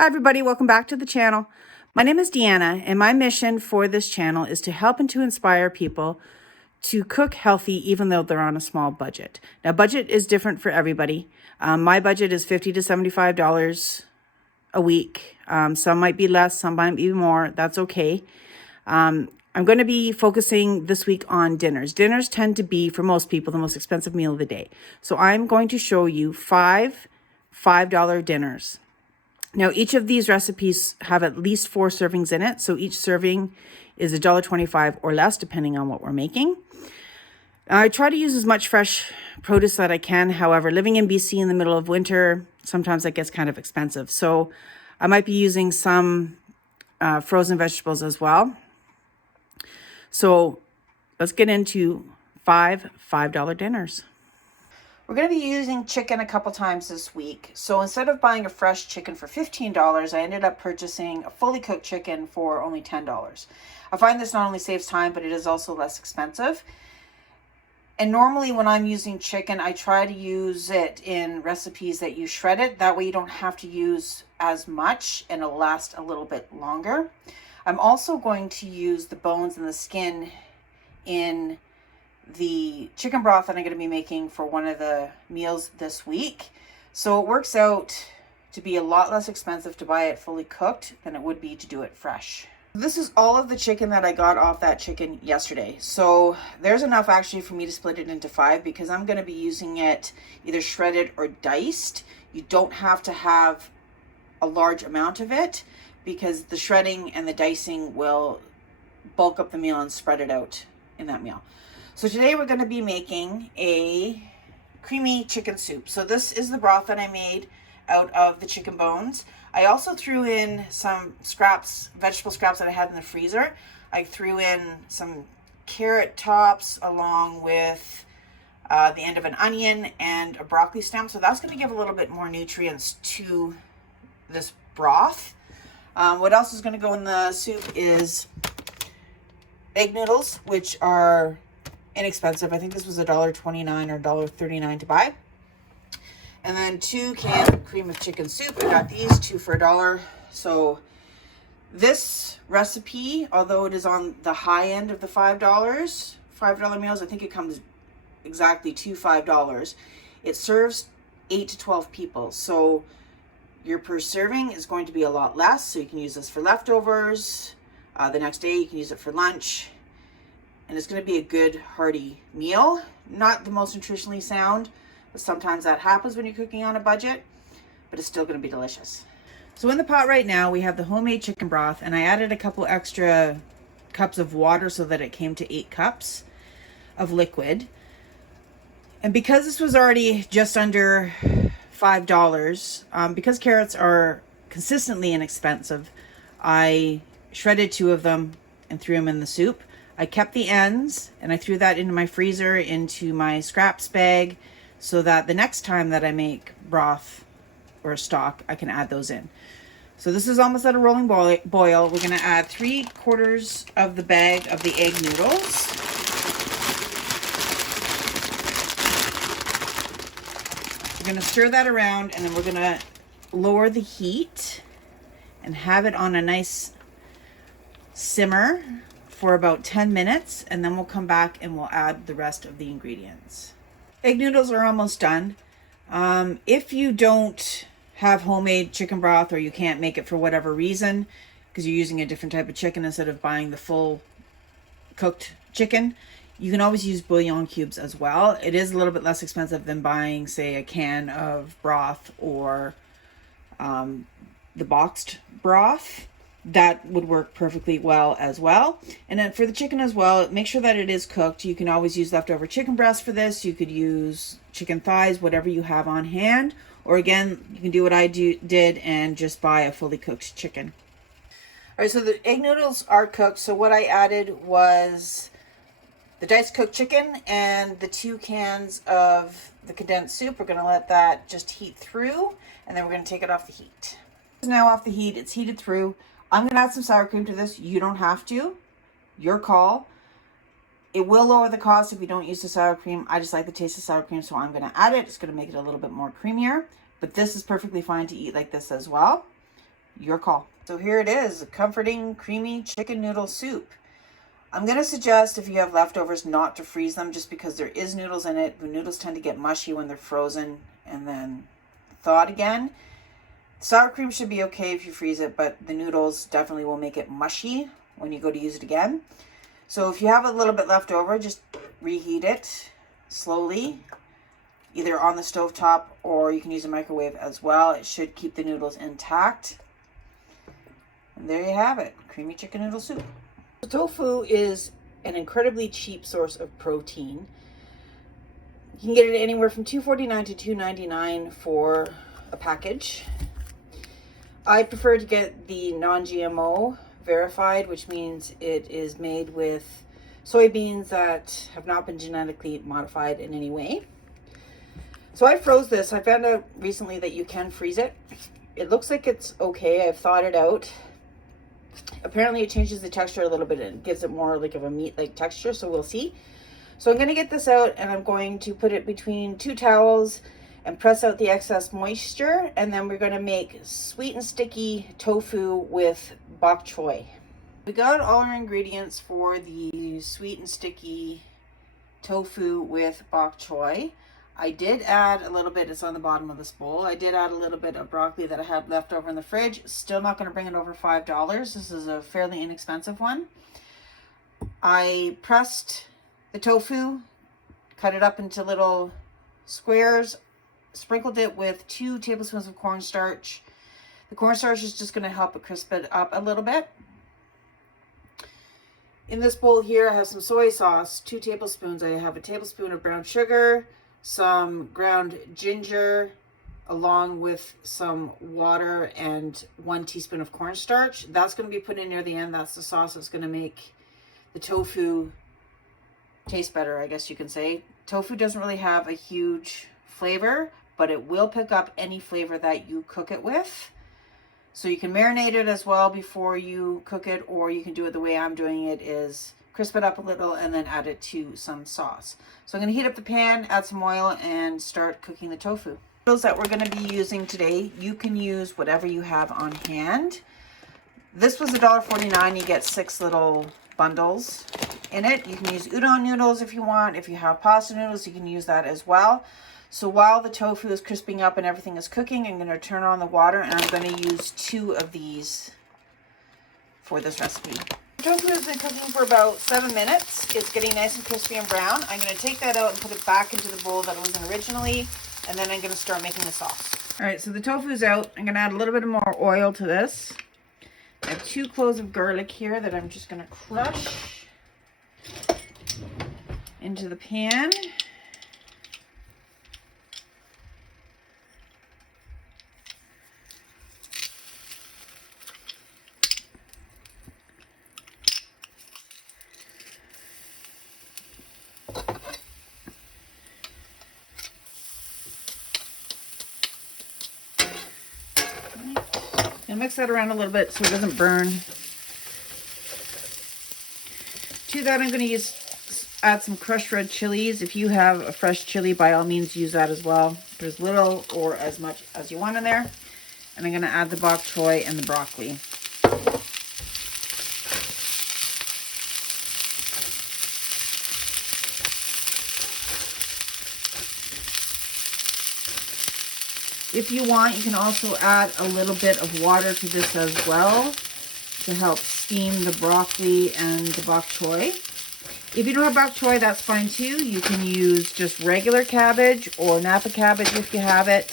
Hi everybody, welcome back to the channel. My name is Deanna and my mission for this channel is to help and to inspire people to cook healthy even though they're on a small budget. Now budget is different for everybody. My budget is $50 to $75 a week. Some might be less, some might be more. That's okay. I'm going to be focusing this week on dinners. Dinners tend to be, for most people, the most expensive meal of the day. So I'm going to show you five $5 dinners. Now, each of these recipes have at least 4 servings in it. So each serving is $1.25 or less, depending on what we're making. I try to use as much fresh produce that I can. However, living in BC in the middle of winter, sometimes that gets kind of expensive. So I might be using some frozen vegetables as well. So let's get into $5 dinners. We're going to be using chicken a couple times this week. So instead of buying a fresh chicken for $15, I ended up purchasing a fully cooked chicken for only $10. I find this not only saves time, but it is also less expensive. And normally when I'm using chicken, I try to use it in recipes that you shred it. That way you don't have to use as much and it'll last a little bit longer. I'm also going to use the bones and the skin in the chicken broth that I'm going to be making for one of the meals this week. So it works out to be a lot less expensive to buy it fully cooked than it would be to do it fresh. This is all of the chicken that I got off that chicken yesterday. So there's enough actually for me to split it into 5 because I'm going to be using it either shredded or diced. You don't have to have a large amount of it because the shredding and the dicing will bulk up the meal and spread it out in that meal. So today we're going to be making a creamy chicken soup. So this is the broth that I made out of the chicken bones. I also threw in some scraps, vegetable scraps that I had in the freezer. I threw in some carrot tops along with the end of an onion and a broccoli stem. So that's going to give a little bit more nutrients to this broth. What else is going to go in the soup is egg noodles, which are inexpensive. I think this was $1.29 or $1.39 to buy. And then 2 cans of cream of chicken soup. I got these 2 for $1. So this recipe, although it is on the high end of the $5 meals, I think it comes exactly to $5. It serves 8 to 12 people. So your per serving is going to be a lot less. So you can use this for leftovers. The next day you can use it for lunch. And it's going to be a good hearty meal. Not the most nutritionally sound, but sometimes that happens when you're cooking on a budget, but it's still going to be delicious. So in the pot right now, we have the homemade chicken broth, and I added a couple extra cups of water so that it came to 8 cups of liquid. And because this was already just under $5, because carrots are consistently inexpensive, I shredded 2 of them and threw them in the soup. I kept the ends and I threw that into my freezer, into my scraps bag, so that the next time that I make broth or stock, I can add those in. So this is almost at a rolling boil. We're going to add 3/4 of the bag of the egg noodles. We're going to stir that around and then we're going to lower the heat and have it on a nice simmer for about 10 minutes, and then we'll come back and we'll add the rest of the ingredients. Egg noodles are almost done. If you don't have homemade chicken broth or you can't make it for whatever reason, because you're using a different type of chicken instead of buying the full cooked chicken, you can always use bouillon cubes as well. It is a little bit less expensive than buying, say, a can of broth or the boxed broth. That would work perfectly well as well. And then for the chicken as well, make sure that it is cooked. You can always use leftover chicken breast for this. You could use chicken thighs, whatever you have on hand. Or again, you can do what I did and just buy a fully cooked chicken. All right, so the egg noodles are cooked. So what I added was the diced cooked chicken and the 2 cans of the condensed soup. We're going to let that just heat through, and then we're going to take it off the heat. It's now off the heat. It's heated through. I'm going to add some sour cream to this. You don't have to. Your call. It will lower the cost if you don't use the sour cream. I just like the taste of sour cream, so I'm going to add it. It's going to make it a little bit more creamier. But this is perfectly fine to eat like this as well. Your call. So here it is, a comforting, creamy chicken noodle soup. I'm going to suggest if you have leftovers not to freeze them just because there is noodles in it. The noodles tend to get mushy when they're frozen and then thawed again. Sour cream should be okay if you freeze it, but the noodles definitely will make it mushy when you go to use it again. So if you have a little bit left over, just reheat it slowly, either on the stovetop or you can use a microwave as well. It should keep the noodles intact. And there you have it, creamy chicken noodle soup. Tofu is an incredibly cheap source of protein. You can get it anywhere from $2.49 to $2.99 for a package. I prefer to get the non-GMO verified, which means it is made with soybeans that have not been genetically modified in any way. So I froze this. I found out recently that you can freeze it. It looks like it's okay. I've thawed it out. Apparently it changes the texture a little bit and gives it more like of a meat-like texture, so we'll see. So I'm going to get this out and I'm going to put it between 2 towels and press out the excess moisture, and then we're going to make sweet and sticky tofu with bok choy. We got all our ingredients for the sweet and sticky tofu with bok choy. I did add a little bit, it's on the bottom of this bowl. I did add a little bit of broccoli that I had left over in the fridge. Still not going to bring it over $5. This is a fairly inexpensive one. I pressed the tofu, cut it up into little squares, sprinkled it with 2 tablespoons of cornstarch. The cornstarch is just going to help it crisp it up a little bit. In this bowl here, I have some soy sauce, 2 tablespoons. I have a tablespoon of brown sugar, some ground ginger, along with some water and 1 teaspoon of cornstarch. That's going to be put in near the end. That's the sauce that's going to make the tofu taste better, I guess you can say. Tofu doesn't really have a huge flavor, but it will pick up any flavor that you cook it with. So you can marinate it as well before you cook it, or you can do it the way I'm doing it, is crisp it up a little and then add it to some sauce. So I'm going to heat up the pan, add some oil, and start cooking the tofu. Those that we're going to be using today, you can use whatever you have on hand. This was $1.49. You get 6 little bundles in it. You can use udon noodles if you want. If you have pasta noodles, you can use that as well. So while the tofu is crisping up and everything is cooking, I'm going to turn on the water, and I'm going to use 2 of these for this recipe. The tofu has been cooking for about 7 minutes. It's getting nice and crispy and brown. I'm going to take that out and put it back into the bowl that it was in originally, and then I'm going to start making the sauce. All right, so the tofu is out. I'm going to add a little bit more oil to this. I have 2 cloves of garlic here that I'm just going to crush into the pan. And mix that around a little bit so it doesn't burn. To that, I'm going to add some crushed red chilies. If you have a fresh chili, by all means use that as well. There's little or as much as you want in there. And I'm going to add the bok choy and the broccoli. If you want, you can also add a little bit of water to this as well to help steam the broccoli and the bok choy. If you don't have bok choy, that's fine too. You can use just regular cabbage or Napa cabbage if you have it.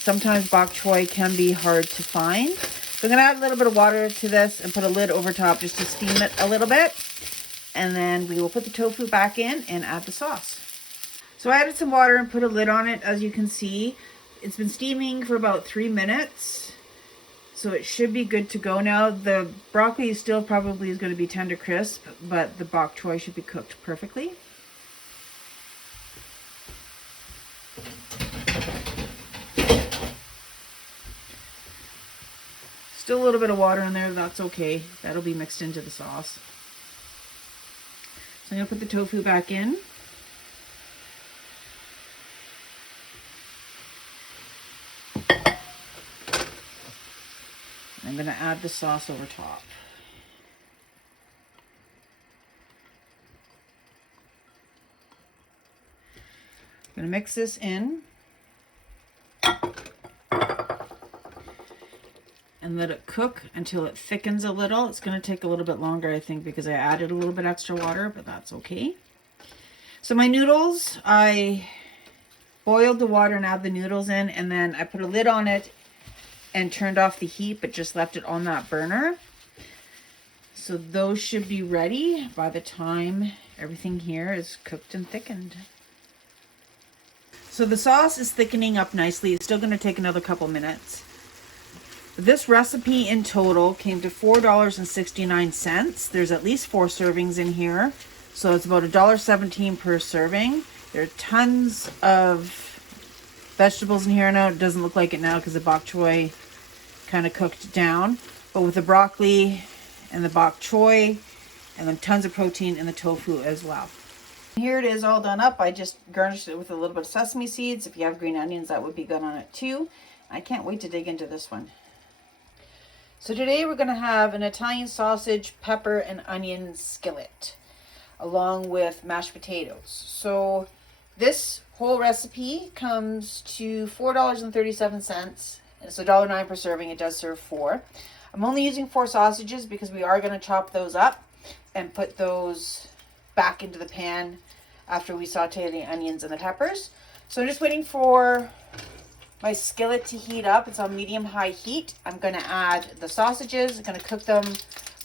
Sometimes bok choy can be hard to find. So I'm going to add a little bit of water to this and put a lid over top just to steam it a little bit. And then we will put the tofu back in and add the sauce. So I added some water and put a lid on it. As you can see, it's been steaming for about 3 minutes. So it should be good to go now. The broccoli still probably is going to be tender crisp, but the bok choy should be cooked perfectly. Still a little bit of water in there, that's okay. That'll be mixed into the sauce. So I'm going to put the tofu back in. I'm going to add the sauce over top. I'm going to mix this in and let it cook until it thickens a little. It's going to take a little bit longer, I think, because I added a little bit extra water, but that's okay. So my noodles, I boiled the water and added the noodles in, and then I put a lid on it and turned off the heat, but just left it on that burner. So those should be ready by the time everything here is cooked and thickened. So the sauce is thickening up nicely. It's still going to take another couple minutes. This recipe in total came to $4.69. There's at least 4 servings in here. So it's about $1.17 per serving. There are tons of vegetables in here now. It doesn't look like it now because the bok choy kind of cooked down. But with the broccoli and the bok choy, and then tons of protein in the tofu as well. Here it is all done up. I just garnished it with a little bit of sesame seeds. If you have green onions, that would be good on it too. I can't wait to dig into this one. So today we're going to have an Italian sausage, pepper, and onion skillet, along with mashed potatoes. So this whole recipe comes to $4.37. It's $1.09 per serving. It does serve 4. I'm only using 4 sausages because we are going to chop those up and put those back into the pan after we saute the onions and the peppers. So I'm just waiting for my skillet to heat up. It's on medium-high heat. I'm going to add the sausages. I'm going to cook them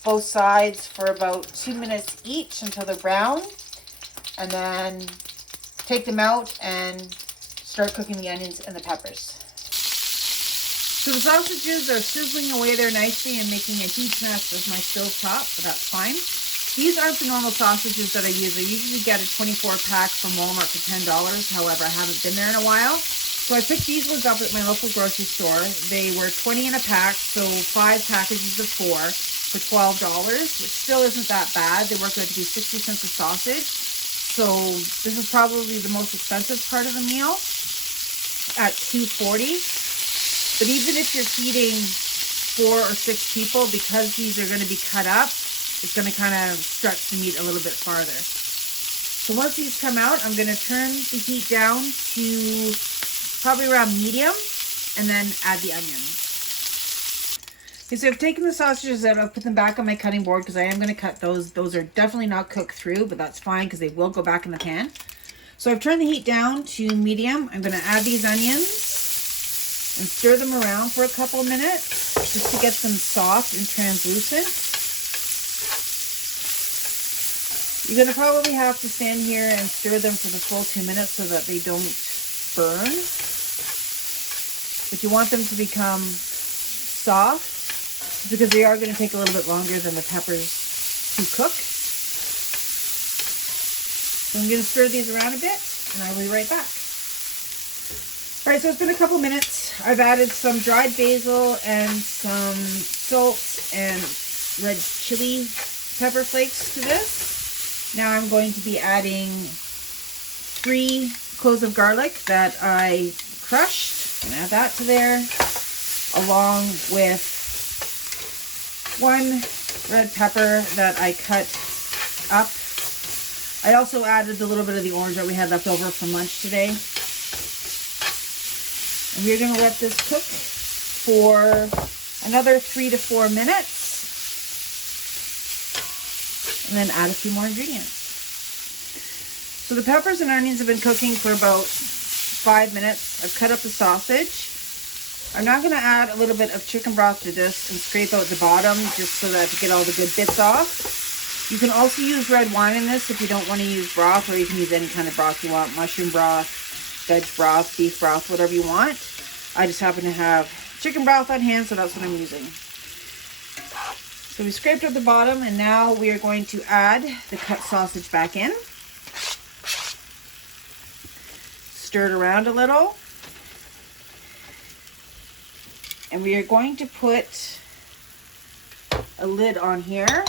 both sides for about 2 minutes each until they're brown. And then take them out and start cooking the onions and the peppers. So the sausages are sizzling away there nicely and making a huge mess of my stove top, but that's fine. These aren't the normal sausages that I use. I usually get a 24-pack from Walmart for $10. However, I haven't been there in a while. So I picked these ones up at my local grocery store. They were 20 in a pack, so 5 packages of 4 for $12, which still isn't that bad. They work out to be 60 cents a sausage. So this is probably the most expensive part of the meal at $2.40. But even if you're feeding 4 or 6 people, because these are going to be cut up, it's going to kind of stretch the meat a little bit farther. So once these come out, I'm going to turn the heat down to probably around medium, and then add the onions. Okay, so I've taken the sausages out. I've put them back on my cutting board because I am going to cut those. Those are definitely not cooked through, but that's fine because they will go back in the pan. So I've turned the heat down to medium. I'm going to add these onions and stir them around for a couple of minutes just to get them soft and translucent. You're going to probably have to stand here and stir them for the full 2 minutes so that they don't burn. But you want them to become soft because they are going to take a little bit longer than the peppers to cook. So I'm going to stir these around a bit and I'll be right back. All right, so it's been a couple minutes. I've added some dried basil and some salt and red chili pepper flakes to this. Now I'm going to be adding 3 cloves of garlic that I crushed. I'm gonna add that to there, along with 1 red pepper that I cut up. I also added a little bit of the orange that we had left over from lunch today. And we're gonna let this cook for another 3 to 4 minutes. And then add a few more ingredients. So the peppers and onions have been cooking for about 5 minutes. I've cut up the sausage. I'm now going to add a little bit of chicken broth to this and scrape out the bottom just so that to get all the good bits off. You can also use red wine in this if you don't want to use broth, or you can use any kind of broth you want. Mushroom broth, veg broth, beef broth, whatever you want. I just happen to have chicken broth on hand, so that's what I'm using. So we scraped out the bottom, and now we are going to add the cut sausage back in. Stir it around a little. And we are going to put a lid on here.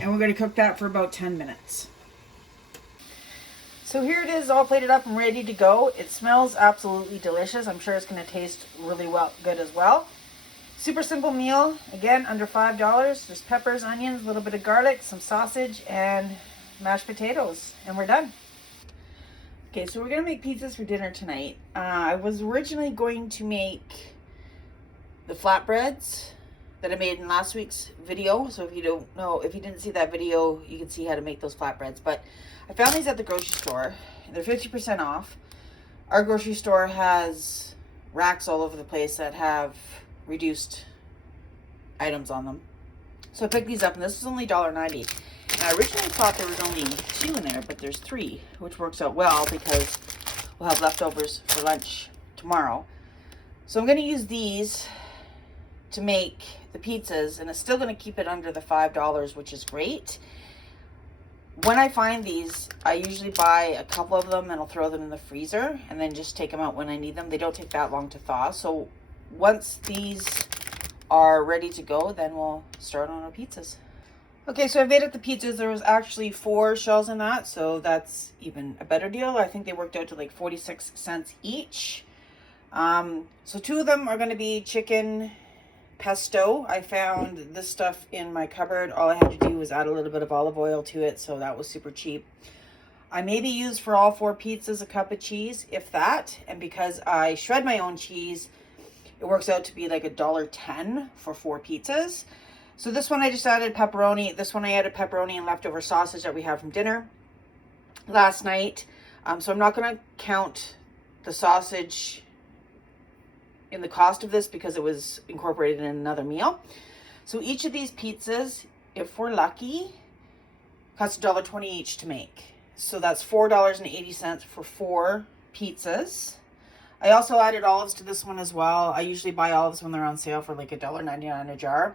And we're going to cook that for about 10 minutes. So here it is, all plated up and ready to go. It smells absolutely delicious. I'm sure it's going to taste really good as well. Super simple meal. Again, under $5. There's peppers, onions, a little bit of garlic, some sausage, and mashed potatoes. And we're done. Okay, so we're going to make pizzas for dinner tonight. I was originally going to make the flatbreads that I made in last week's video. So if you don't know, if you didn't see that video, you can see how to make those flatbreads. But I found these at the grocery store. They're 50% off. Our grocery store has racks all over the place that have reduced items on them. So I picked these up, and this is only $1.90. And I originally thought there was only 2 in there, but there's 3, which works out well because we'll have leftovers for lunch tomorrow. So I'm going to use these to make the pizzas, and it's still going to keep it under the $5, which is great. When I find these, I usually buy a couple of them and I'll throw them in the freezer and then just take them out when I need them. They don't take that long to thaw. So once these are ready to go, then we'll start on our pizzas. Okay, so I made up the pizzas. There was actually 4 shells in that, so that's even a better deal. I think they worked out to like 46 cents each. So 2 of them are going to be chicken pesto. I found this stuff in my cupboard. All I had to do was add a little bit of olive oil to it, so that was super cheap. I maybe use for all 4 pizzas a cup of cheese, if that, and because I shred my own cheese, it works out to be like $1.10 for 4 pizzas. So this one I just added pepperoni. This one I added pepperoni and leftover sausage that we had from dinner last night. So I'm not going to count the sausage in the cost of this because it was incorporated in another meal. So each of these pizzas, if we're lucky, costs $1.20 each to make. So that's $4.80 for 4 pizzas. I also added olives to this one as well. I usually buy olives when they're on sale for like $1.99 a jar.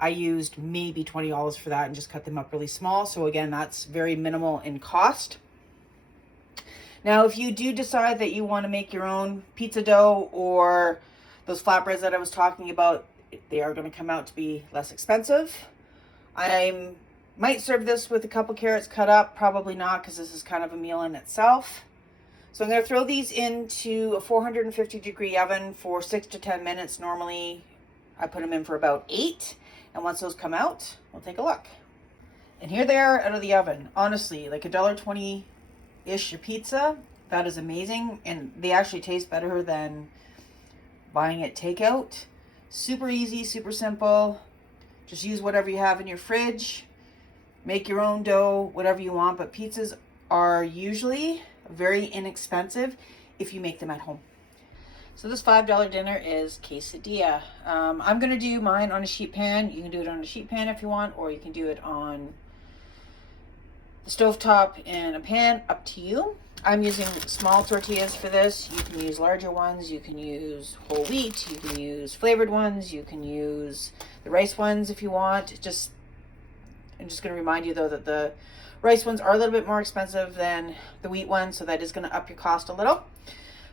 I used maybe 20 olives for that and just cut them up really small. So again, that's very minimal in cost. Now, if you do decide that you want to make your own pizza dough or those flatbreads that I was talking about, they are going to come out to be less expensive. I might serve this with a couple carrots cut up. Probably not, because this is kind of a meal in itself. So I'm going to throw these into a 450-degree oven for 6 to 10 minutes. Normally, I put them in for about 8. And once those come out, we'll take a look. And here they are out of the oven. Honestly, like $1.20-ish a pizza. That is amazing. And they actually taste better than buying it takeout. Super easy, super simple. Just use whatever you have in your fridge. Make your own dough, whatever you want. But pizzas are usually very inexpensive if you make them at home. So this $5 dinner is quesadilla. I'm going to do mine on a sheet pan. You can do it on a sheet pan if you want, or you can do it on the stovetop in a pan, up to you. I'm using small tortillas for this. You can use larger ones. You can use whole wheat. You can use flavored ones. You can use the rice ones if you want. I'm just going to remind you though that the rice ones are a little bit more expensive than the wheat ones, so that is going to up your cost a little.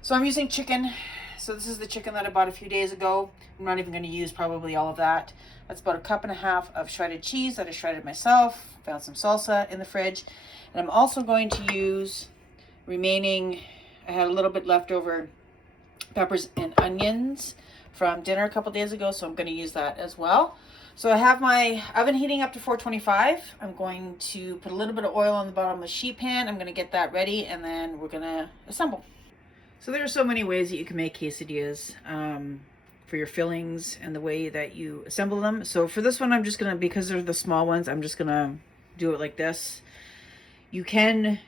So I'm using chicken. So this is the chicken that I bought a few days ago. I'm not even going to use probably all of that. That's about 1.5 cups of shredded cheese that I shredded myself. Found some salsa in the fridge. And I'm also going to use I had a little bit leftover peppers and onions from dinner a couple days ago, so I'm going to use that as well. So I have my oven heating up to 425. I'm going to put a little bit of oil on the bottom of the sheet pan. I'm going to get that ready, and then we're going to assemble. So there are so many ways that you can make quesadillas for your fillings and the way that you assemble them. So for this one, I'm just going to, because they're the small ones, I'm just going to do it like this. You can,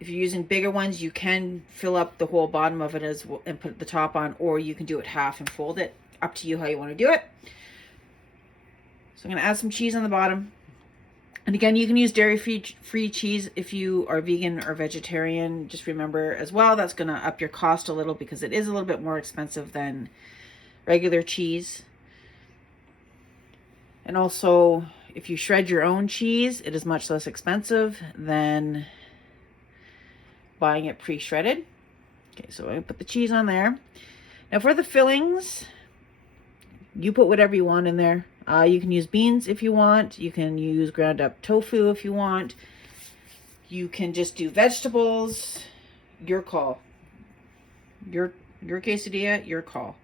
if you're using bigger ones, you can fill up the whole bottom of it as well and put the top on, or you can do it half and fold it. Up to you how you want to do it. So I'm going to add some cheese on the bottom. And again, you can use dairy-free cheese if you are vegan or vegetarian. Just remember as well, that's going to up your cost a little because it is a little bit more expensive than regular cheese. And also, if you shred your own cheese, it is much less expensive than buying it pre-shredded. Okay, so I put the cheese on there. Now for the fillings, you put whatever you want in there. You can use beans if you want. You can use ground up tofu if you want. You can just do vegetables, your call. Your quesadilla, your call.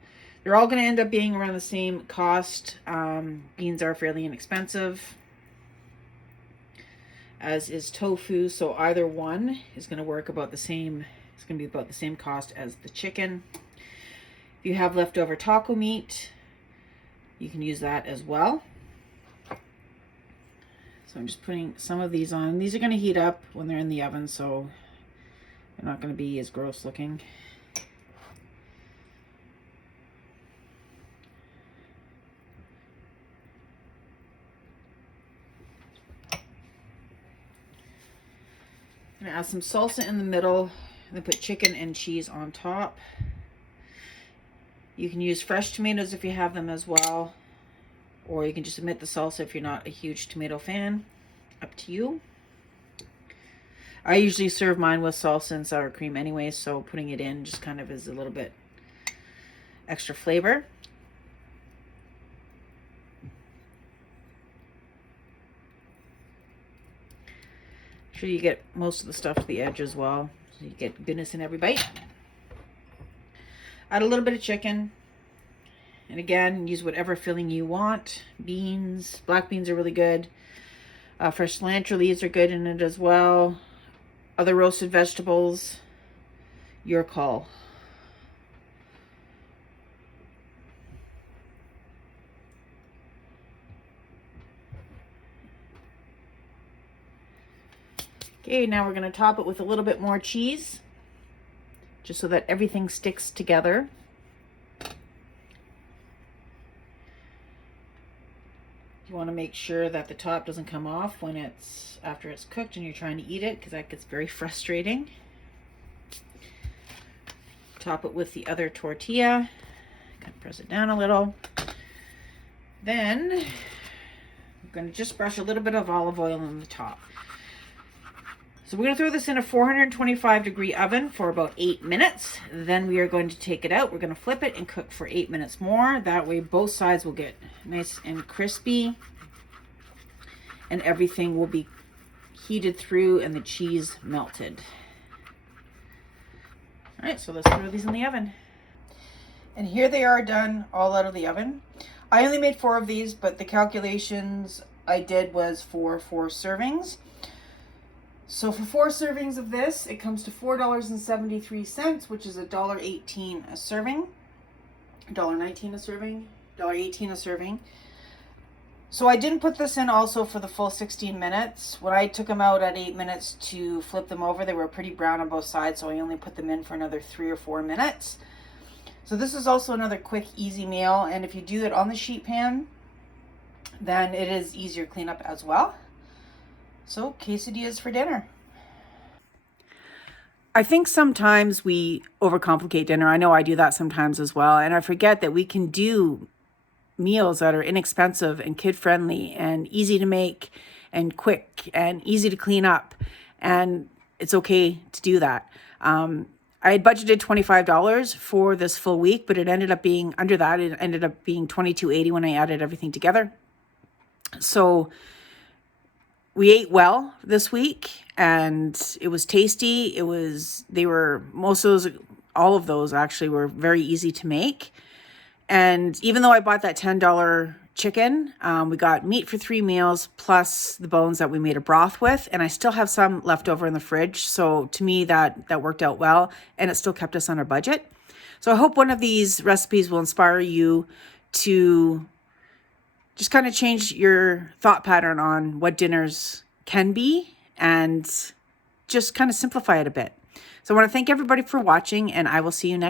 They're all going to end up being around the same cost. Beans are fairly inexpensive, as is tofu, so either one is going to work about the same. It's going to be about the same cost as the chicken. If you have leftover taco meat, you can use that as well. So I'm just putting some of these on. These are going to heat up when they're in the oven, so they're not going to be as gross looking. I'm going to add some salsa in the middle, and then put chicken and cheese on top. You can use fresh tomatoes if you have them as well, or you can just omit the salsa if you're not a huge tomato fan. Up to you. I usually serve mine with salsa and sour cream anyway, so putting it in just kind of is a little bit extra flavor. Make sure you get most of the stuff to the edge as well, so you get goodness in every bite. Add a little bit of chicken. And again, use whatever filling you want. Beans, black beans are really good. Fresh cilantro leaves are good in it as well. Other roasted vegetables, your call. Okay, now we're going to top it with a little bit more cheese, just so that everything sticks together. You want to make sure that the top doesn't come off when after it's cooked and you're trying to eat it, because that gets very frustrating. Top it with the other tortilla. Kind of press it down a little. Then I'm going to just brush a little bit of olive oil on the top. So we're going to throw this in a 425-degree oven for about 8 minutes. Then we are going to take it out. We're going to flip it and cook for 8 minutes more. That way both sides will get nice and crispy, and everything will be heated through and the cheese melted. All right, so let's throw these in the oven. And here they are done, all out of the oven. I only made 4 of these, but the calculations I did was for 4 servings. So for 4 servings of this, it comes to $4.73, which is $1.18 a serving. $1.19 a serving, $1.18 a serving. So I didn't put this in also for the full 16 minutes. When I took them out at 8 minutes to flip them over, they were pretty brown on both sides, so I only put them in for another 3 or 4 minutes. So this is also another quick, easy meal, and if you do it on the sheet pan, then it is easier cleanup as well. So, quesadillas for dinner. I think sometimes we overcomplicate dinner. I know I do that sometimes as well. And I forget that we can do meals that are inexpensive and kid-friendly and easy to make and quick and easy to clean up. And it's okay to do that. I had budgeted $25 for this full week, but it ended up being under that. It ended up being $22.80 when I added everything together. So we ate well this week, and it was tasty. All of those actually were very easy to make. And even though I bought that $10 chicken, we got meat for 3 meals plus the bones that we made a broth with, and I still have some left over in the fridge. So to me, that worked out well, and it still kept us on our budget. So I hope one of these recipes will inspire you to just kind of change your thought pattern on what dinners can be and just kind of simplify it a bit. So I want to thank everybody for watching, and I will see you next time.